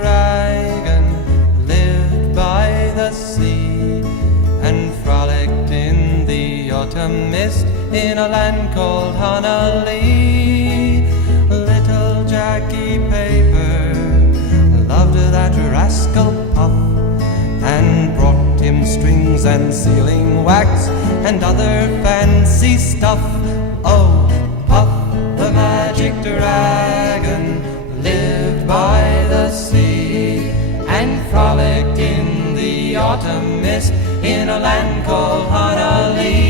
dragon lived by the sea and frolicked in the autumn mist in a land called Honolulu. Little Jackie Paper loved that rascal Puff and brought him strings and sealing wax and other fancy stuff. Oh, Puff the magic dragon lived by the sea and frolicked in the autumn mist in a land called Honolulu.